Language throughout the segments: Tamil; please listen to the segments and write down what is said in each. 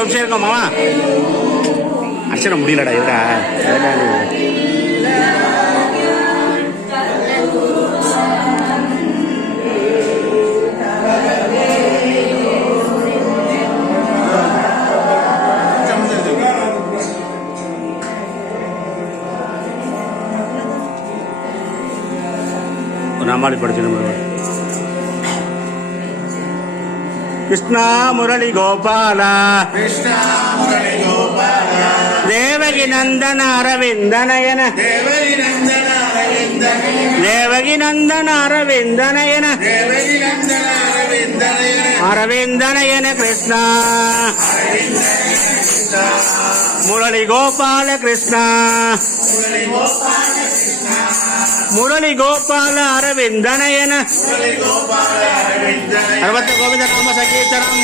ஒரு நிமிஷம் இருக்கோம் மாமா. அர்ச்சனை முடியலடா இருக்கா ஒரு நாமாளி படிச்சு கிருஷ்ணா முரளி கோபால கிருஷ்ணா முரளி கோபால தேவகி நந்தன அரவிந்தனயன தேவகி நந்தன அரவிந்தனயன தேவகி நந்தன அரவிந்தனயன தேவகி நந்தன அரவிந்தனயன அரவிந்தனயன கிருஷ்ணா முரளி கோபால கிருஷ்ணா முரளி கோபால கிருஷ்ணா முரளி கோபால அரவிந்தனயன முரளி கோபால அரவிந்தனயன ಸರ್ವತ್ರ ಗೋವಿಂದ ನಾಮ ಸಂಕೀರ್ತನಂ.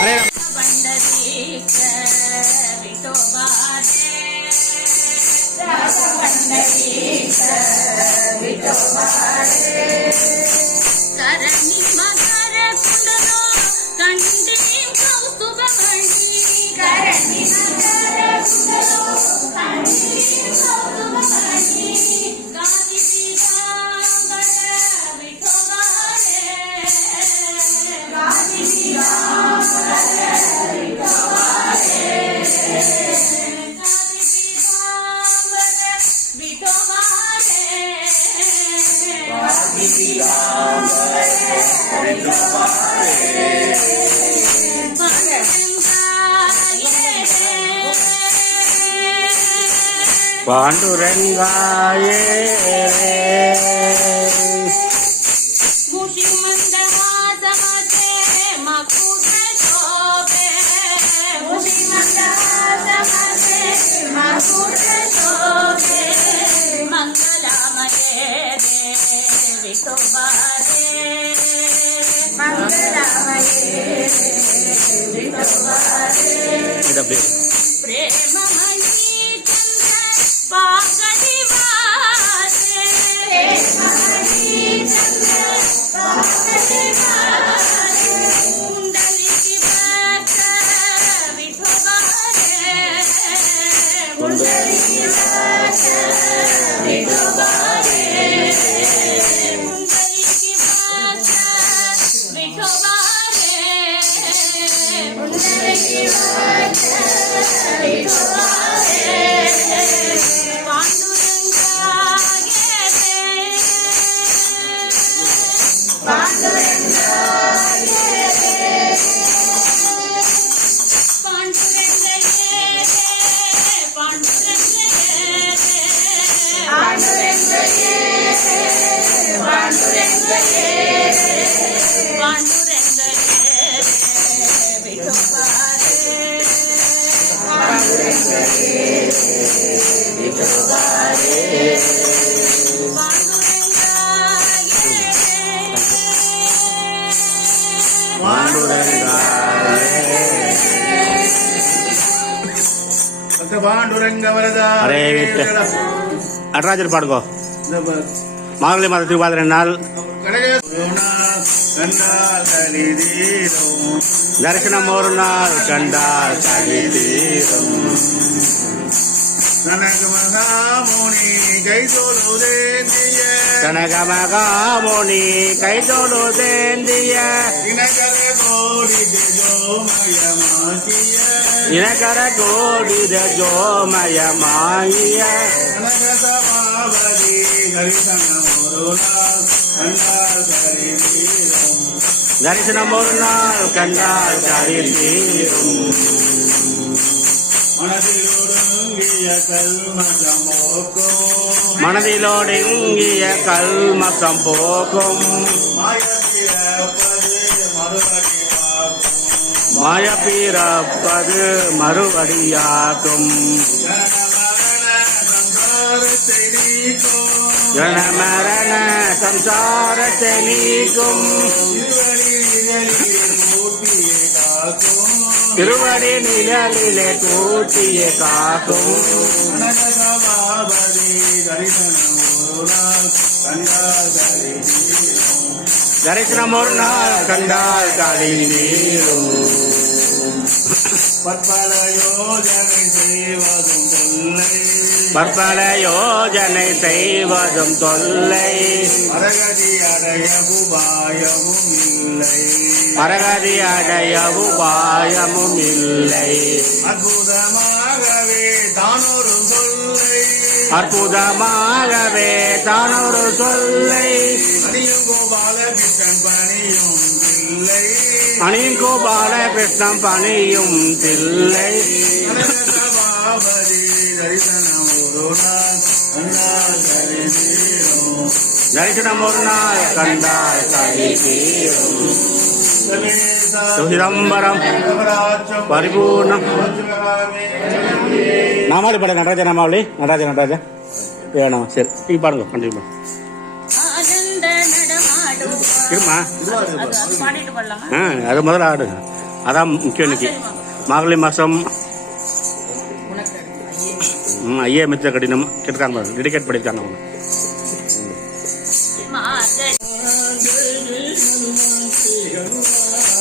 ಹರೇ ಪಾಂಡುರಂಗಾಯೇ அரே நடராஜர் பாடுங்கோ. மார்கழி மாத திருவாதிரை நாள் தரிசனம் ஒரு நாள் கண்டால் கலி தீரும். கனகமகாமுனி கைதொழுதேந்திய கனகமகாமுனி கைதொழுதேந்திய இனகர கோடி ஜோமயமாகிய கனகசபாவதி தரிசனம் ஒரு நாள் கண்டால் கலி தீரும். மனதிலோடெங்கிய கல்மசம் போக்கும் மாய பிறப்பது மறுபடியாகும். ஜனமரண சம்சாரத்தை நீக்கும் திருவடி நிழலிலே கூட்டிய காக்கும். தரிசனம் ஒரு நாள் கண்டால் கலி தீரும். பற்பல யோஜனை செய்வதும் தொல்லை பற்பல யோஜனை செய்வதும் தொல்லை பரகதி அடைய உபாயமும் இல்லை பரகதி அடைய உபாயமும் இல்லை அற்புதமாகவே தானொரு சொல்லை அற்புதமாகவே தானொரு சொல்லை அணியும் கோபாலகிருஷ்ணன் பணியும் இல்லை அணியும் கோபாலகிருஷ்ணன் பணியும் தில்லை சபாபதி தரிசனம் ஒரு நாள் கண்டால் கரை தீரும் தரிசனம் ஒரு நாள் கண்டால் கரை தீரும் சிதம்பரம் பரிபூர்ணம் நாமாவளி பாட நடராஜா நாமாவளி நடராஜா வேணும் சரி நீங்கள் பாடுங்க கண்டிப்பாக இருமா அது முதல்ல ஆடு அதான் முக்கியம் இன்னைக்கு மார்கழி மாதம் ஐயா மிச்ச கடினம் கேட்டுக்காங்க டெடிகேட் பண்ணியிருக்காங்க அவங்க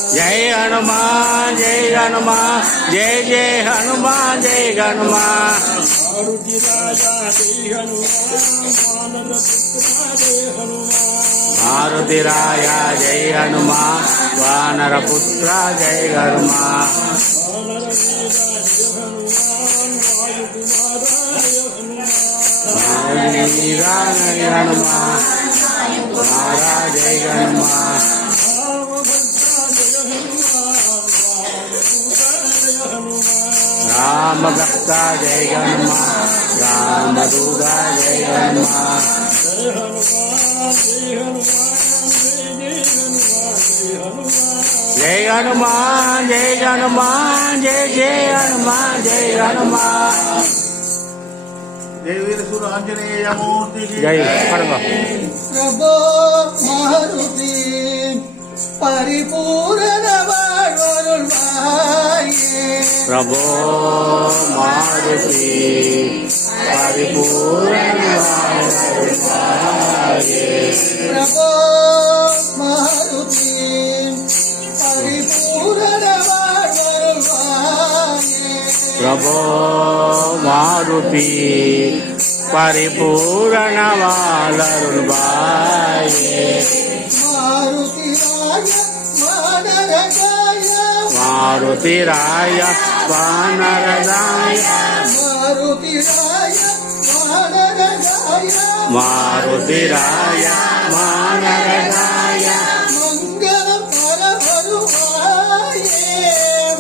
जय हनुमान जय हनुमान जय जय हनुमान जय हनुमान मारुति राया जय हनुमान वानर पुत्र जय हनुमान जय हनुमान महाराज जय हनुमान राम भक्ता जय हनुमान राम दूता जय हनुमान जय हनुमान जय हनुमान जय जय हनुमान जय हनुमान देवीर सुर आंजनेय मूर्ति जय हनुमान प्रभो मारुति परिपूर्ण प्रभो मारुति परिपूर्ण प्रभो मारुति परिपूर्ण प्रभो मारुति परिपूर्ण मारुति राय वानरदाय मारुति राय वानरदाय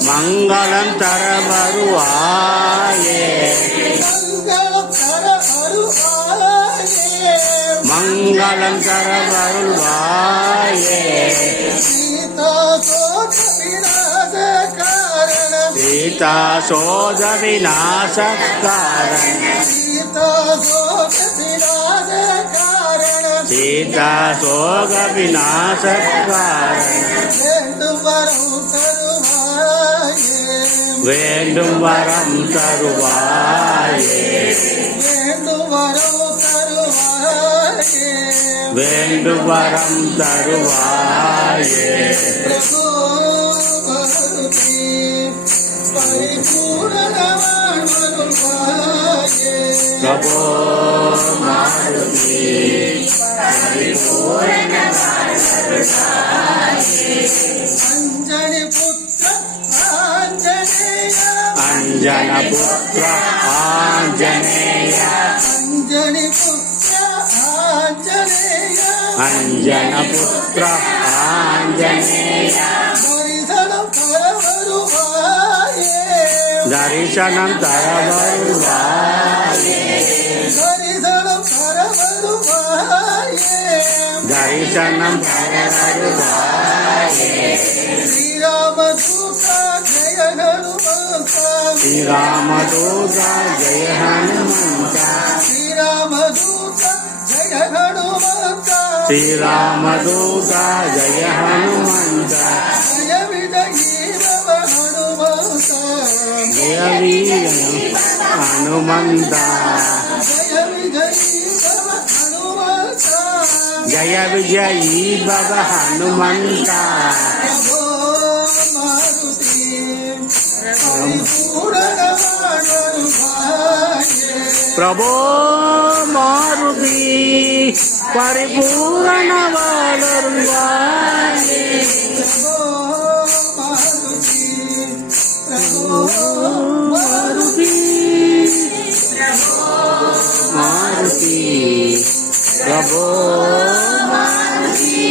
मंगलम तर बरुआये मंगलम तर बरुआये सीता शोध विनाश कारण सीता शोक विनाश कारण வேண்டும் வரம் தருவாயே வேண்டும் வரம் தருவாயே प्रभो मारुति अंजनी पुत्र आंजनेय अंजन पुत्र आंजनेय अंजनी पुत्र आंजनेय अंजन पुत्र आंजनेय दर्शनं तरवरुवाये दर्शनं तरवरुवाये श्री रामदूत जय हनुमंत श्री रामदूत जय हनुमंत जय वीर हनुमंत जय विजयी भव हनुमंत प्रभो मारुति परिपूर्ण वालरुवाये मारुति मारुति प्रभो मारुति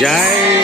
जय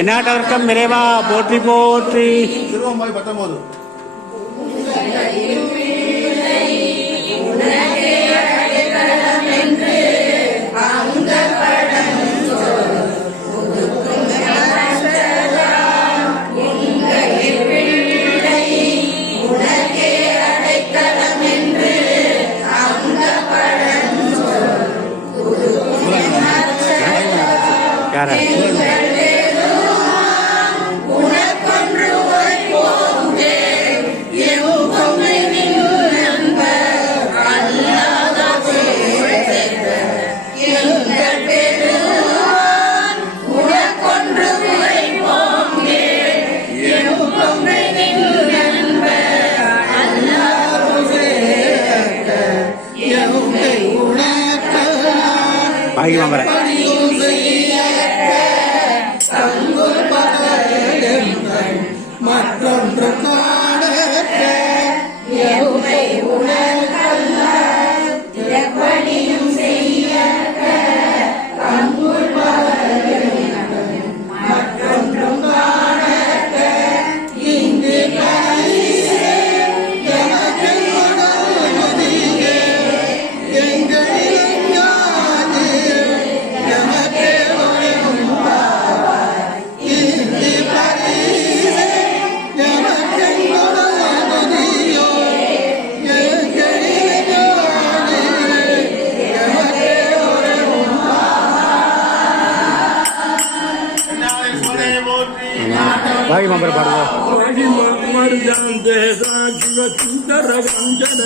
என்னாட்டவர்க்கம் நிறைவா போற்றி போற்றி. திருவம்பாய் 19. மற்றொன்று भाई मंबर पाड़ो मर जानते सुंदर गंजन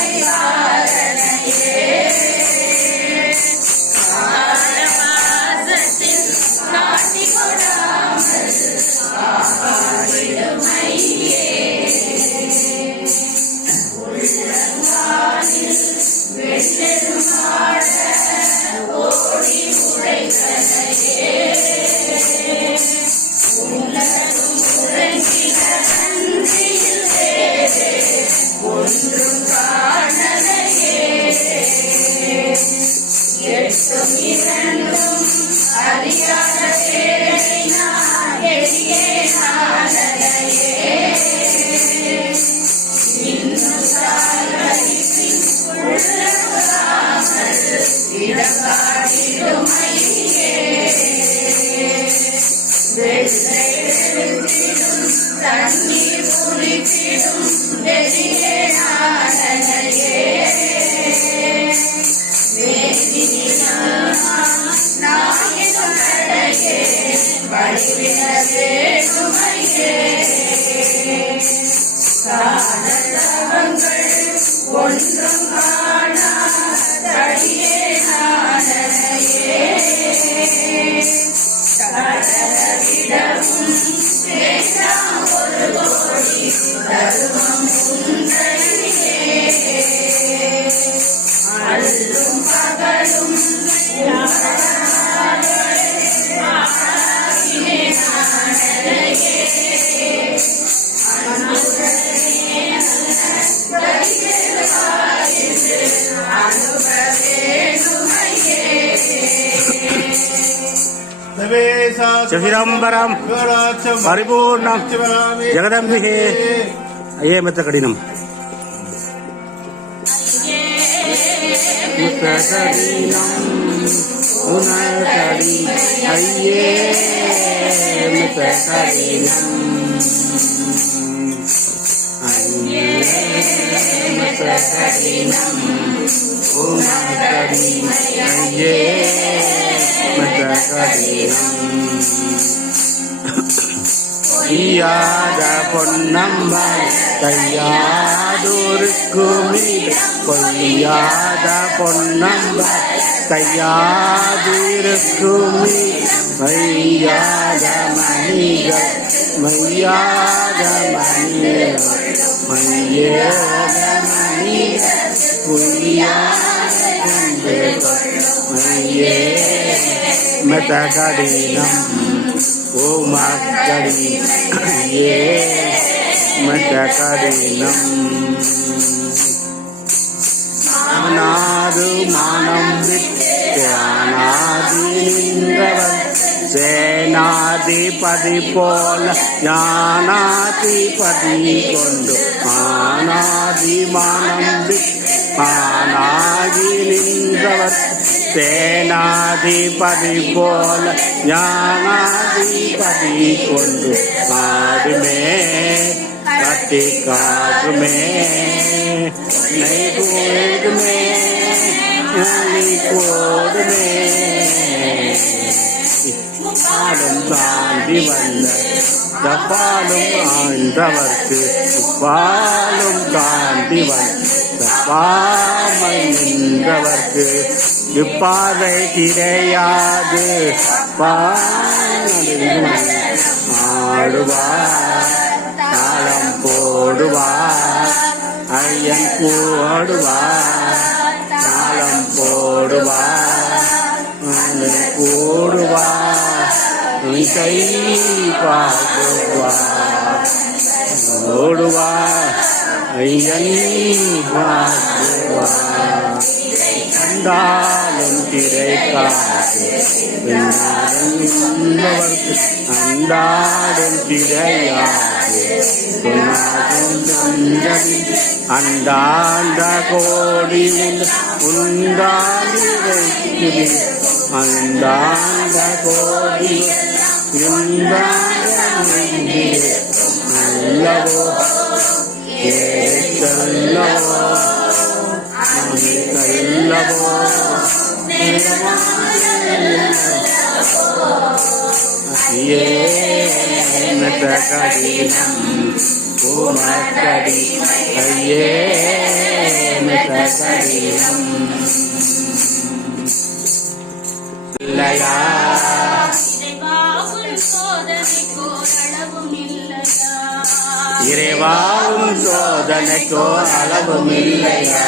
நான் ஒன்றும் காணலையே எட்டும் இரண்டும் அறியாத பேரை நான் எளியேனானலையே இன்னும் சார்வரிப்பின் உள்ளாமல் இடங்காட்டிடும் ஐயே வெள்ளை எழுத்திடும் தண்ணீர் குளித்திடும் வெளியேனானலையே ஒன்றும் காணாதடியே நானலையே கடலவிடவும் வேண்டாம் ஒரு கோடி தருவம் உன்னையே அல்லும் பகலும் சிதம்பரம் பரிபூர்ணம் ஜெகதம்பிகே ஐயே மெத்த கடினம் உனதடி ஐயே மெத்த கடினம் ஐயே மெத்த கடினம் உனதடி ஐயே மெத்த கடினம் பொய்யாத பொன்னம்பாய் கையாதோருக்குமி பொய்யாத பொன்னம்பாய் கையாதிருக்குமி மையாத மணிகள் மையாத மணிகள் மையாத மணிகள் பொய்யாத மையே மெத்த கடினம் ஓ மக்கடி ஏ மெத்த கடினம் அனாது மானம் விட்டு அனாதி நின்றவன் சேனாதிபதி போல ஞானாதிபதி கொண்டு ஆனாதி மானம் விட்டு ஆனாதி நின்றவர் சேனாதிபதி போல ஞானாதிபதி கொண்டு ஆடுமே கட்டி காட்டுமே நெய் போடுமே நெய் போடுமே பாலும் தாண்டி வந்த தப்பாலும் ஆண்டவர்க்கு பாலும் தாண்டி வந்த பாமை நின்றவர்க்கு இப்பாதை கிடையாது ஆடுவார் தாளம் போடுவார் ஐயன் போடுவார் தாளம் போடுவார் போடுவார் கை பாடுவார் ஓடுவார் ஐயன் பாடுவார் அண்டாலும் திரைக்காது அண்டாடும் திரையாது அண்டாண்ட கோடி உண்டாண்டி வைக்கிறேன் அண்டாண்ட கோடி நல்லவோ ஏற்றல்லவோ நல்லவோ ஐயே மெத்த கடினம் ஓ மக்கடி ஐயே மெத்த கடினம் இல்லையா இறைவாவும் சோதனைக்கோ அளவும் இல்லையா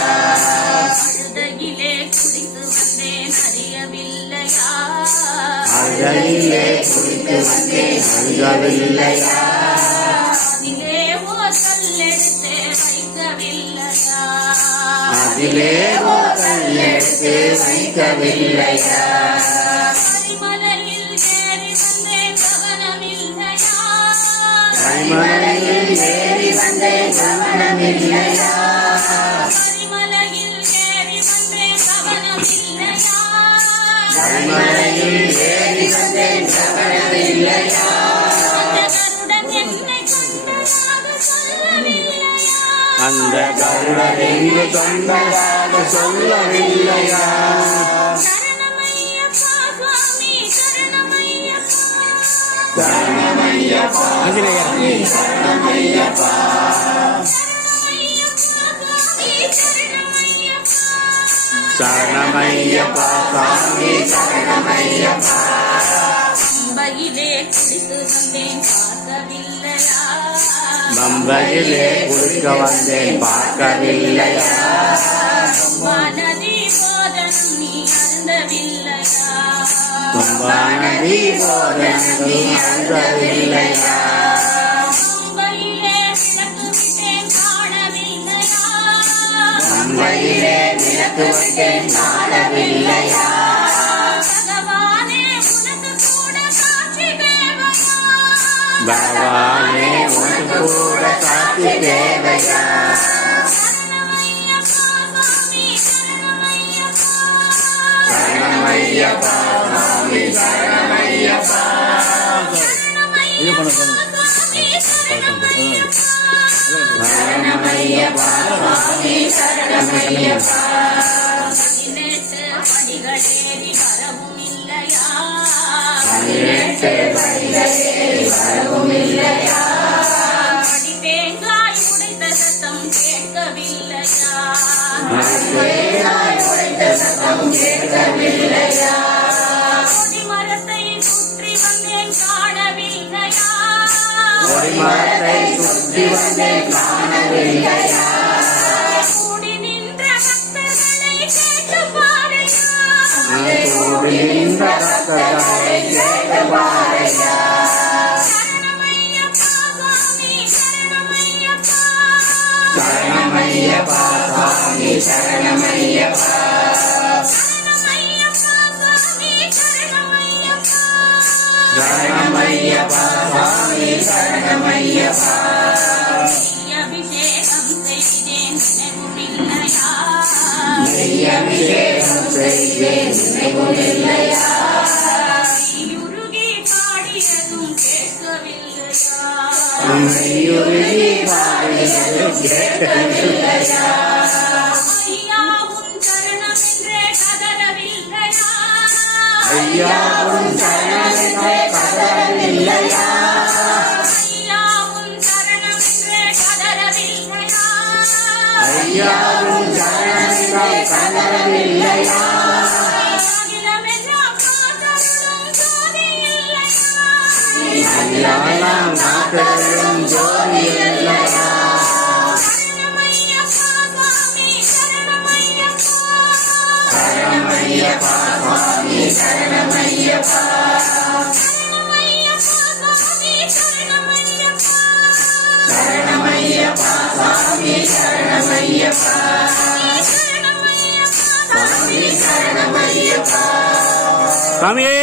அழகிலே குடித்து வந்தேன் அறியவில்லையா வைக்கவில்லையா? அதிலே கையெடுத்து வைக்கவில்லையா? பரிமலையில் ஏறி வந்தேன் கவனமில்லையா? பரிமலையில் ஏறி வந்தேன் கவனமில்லையா? பரிமலையில் ஏறி வந்தேன் கவனமில்லையா? பரிமலையில் ஏறி வந்தேன் கவனமில்லையா? அந்த கருடன் என்று சொன்னதாக சொல்லவில்லையா? அந்த கருடன் என்று சொன்னதாக சொல்லவில்லையா? சரணமையப்பா சுவாமி சரணமையப்பா. சரணமையப்பா சாமி சரணமையப்பா. பம்பையிலே குளித்து வந்தேன் பார்க்கவில்லையா? பம்பையிலே குளிக்க வந்தேன் பார்க்கவில்லையா? நதி போதனம் நீ அருந்தவில்லையா? தும்பானதி போதனம் நீ அருந்தவில்லையா? மும்பையிலே விளக்கு விட்டேன் காணவில்லையா? மும்பையிலே விளக்கு வைத்தேன் காணவில்லையா? பகவானே உனக்கு கூட காட்சி தேவையா? பகவானே உனக்கு கூட சாட்சி தேவையா? சரணமையப்பா சுவாமி சரணமையப்பா. சரணமையப்பா சுவாமி சரணமையப்பா. 18 படிகளேறி வரவும் இல்லையா? 18 படிகளேறி வரவும் இல்லையா? படி தேங்காய் உடைத்த சத்தம் கேட்கவில்லையா? தேங்காய் உடைத்த சத்தம் கேட்கவில்லையா? கொடிமரத்தை சுற்றி வந்தேன் காணவில்லையா? கொடிமரத்தை சுற்றி வந்தேன் காணவில்லையா? கூடி நின்ற பக்தர்களை கேட்டு பாரையா? கூடி நின்ற பக்தர்களை கேட்டு பாரையா? சரணமையப்பா சுவாமி சரணமையப்பா. சரணமையப்பா சாமி சரணமையப்பா. சரணமையப்பா சுவாமி சரணமையப்பா. சரணமையப்பா சாமி சரணமையப்பா. அபிஷேகம் செய்தேன் நினைவுமில்லையா? அபிஷேகம் செய்தேன் நினைவுமில்லையா? உருகி பாடியதும் கேட்கவில்லையா? உன்னையுருகி பாடியதும் கேட்கவில்லையா? ஐயா உன் சரணம் என்றே கதறவில்லையா? ஐயா உன் சரணமென்றே கதறவில்லையா? ஐயா உன் சரணம் என்றே கதறவில்லையா? ஐயா உன் சரணமென்றே கதறவில்லையா? அகிலமெல்லாம் காத்தருளும் ஜோதி இல்லையா? அகிலமெல்லாம் காத்தருளும் ஜோதி இல்லையா? சரணமையப்பா சுவாமி சரணமையப்பா. சரணமையப்பா சுவாமி சரணமையப்பா. சரணமையப்பா சுவாமி சரணமையப்பா. சரணமையப்பா சாமி சரணமையப்பா. சரணமையப்பா சாமி சாமியே